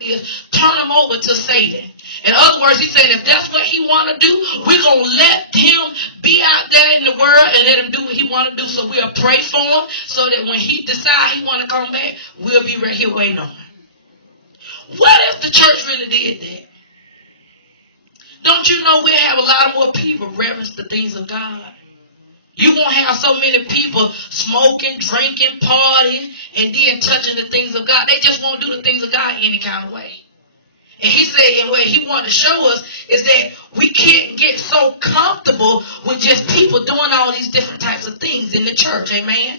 is turn him over to Satan. In other words, he's saying if that's what he want to do, we're going to let him be out there in the world and let him do what he want to do. So we'll pray for him so that when he decides he want to come back, we'll be right here waiting on him. What if the church really did that? Don't you know we have a lot more people reverence the things of God? You won't have so many people smoking, drinking, partying, and then touching the things of God. They just won't do the things of God any kind of way. And he said, and what he wanted to show us is that we can't get so comfortable with just people doing all these different types of things in the church. Amen?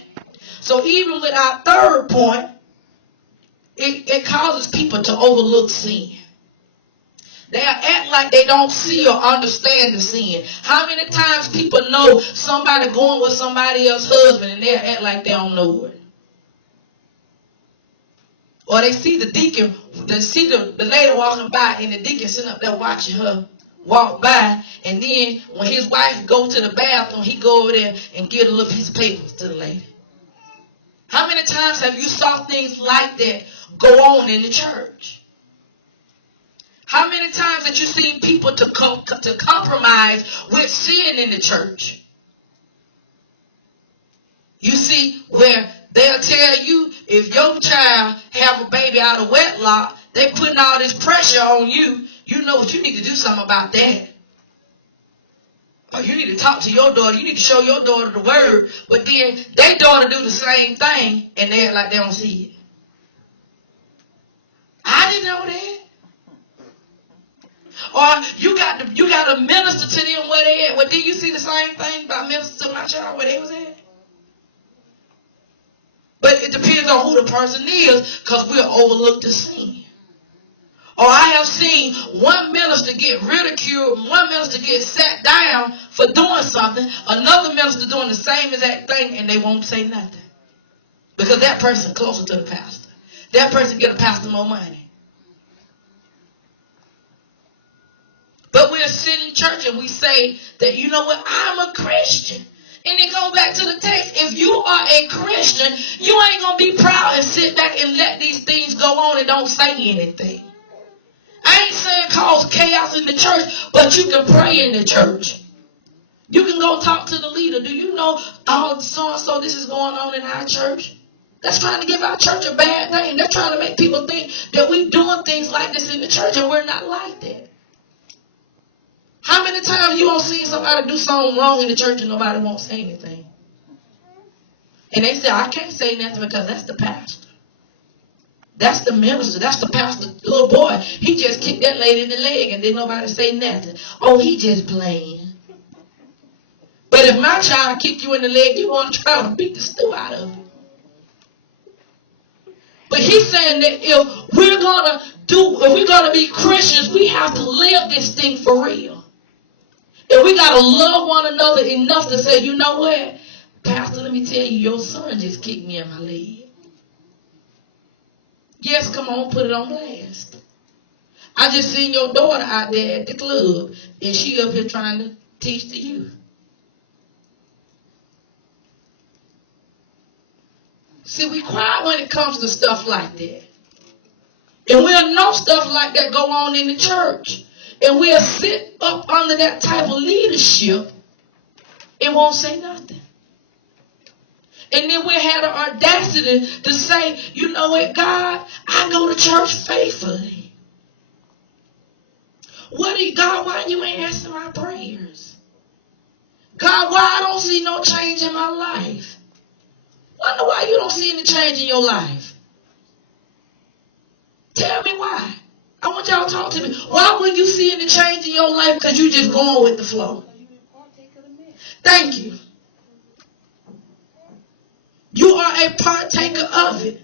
So even with our third point, it causes people to overlook sin. They'll act like they don't see or understand the sin. How many times people know somebody going with somebody else's husband and they'll act like they don't know it? Or they see the deacon, they see the lady walking by and the deacon sitting up there watching her walk by, and then when his wife go to the bathroom, he go over there and give a little piece of paper to the lady. How many times have you saw things like that go on in the church? How many times have you seen people to compromise with sin in the church? You see where they'll tell you if your child have a baby out of wedlock, they putting all this pressure on you. You know what, you need to do something about that. Or you need to talk to your daughter. You need to show your daughter the word. But then their daughter do the same thing and they act like they don't see it. I didn't know that. Or you got to minister to them where they at. Well, did you see the same thing about minister to my child where they was at? But it depends on who the person is, because we'll overlook the sin. Or I have seen one minister get ridiculed, one minister get sat down for doing something, another minister doing the same exact thing, and they won't say nothing. Because that person is closer to the pastor. That person get a pastor more money. But we'll sit in church and we say that, you know what, I'm a Christian. And it goes back to the text. If you are a Christian, you ain't going to be proud and sit back and let these things go on and don't say anything. I ain't saying cause chaos in the church, but you can pray in the church. You can go talk to the leader. Do you know, oh, so-and-so, this is going on in our church? That's trying to give our church a bad name. They're trying to make people think that we're doing things like this in the church, and we're not like that. How many times you don't see somebody do something wrong in the church and nobody won't say anything? And they say, I can't say nothing because that's the pastor. That's the minister. That's the pastor. Little boy, he just kicked that lady in the leg and didn't nobody say nothing. Oh, he just playing. But if my child kicked you in the leg, you want to try to beat the stew out of it. But he's saying that if we're gonna be Christians, we have to live this thing for real. And we got to love one another enough to say, you know what? Pastor, let me tell you, your son just kicked me in my leg. Yes, come on, put it on blast. I just seen your daughter out there at the club, and she up here trying to teach the youth. See, we quiet when it comes to stuff like that. And we'll know stuff like that go on in the church. And we'll sit up under that type of leadership and won't say nothing. And then we'll have the audacity to say, you know what, God, I go to church faithfully. God, why you ain't answering my prayers? God, why I don't see no change in my life? Wonder why you don't see any change in your life. Tell me why. I want y'all to talk to me. Why wouldn't you see any change in your life? Because you just going with the flow. Thank you. You are a partaker of it.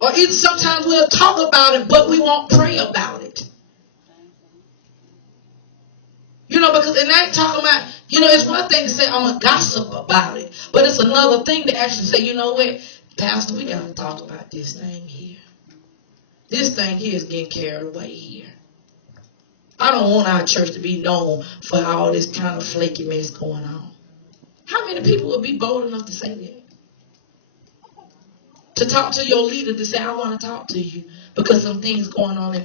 Or either sometimes we'll talk about it, but we won't pray about it. You know, because it ain't talking about, you know, it's one thing to say I'm a gossip about it. But it's another thing to actually say, you know what, Pastor, we got to talk about this thing here. This thing here is getting carried away here. I don't want our church to be known for all this kind of flaky mess going on. How many people would be bold enough to say that? to talk to your leader to say, I want to talk to you because some things going on in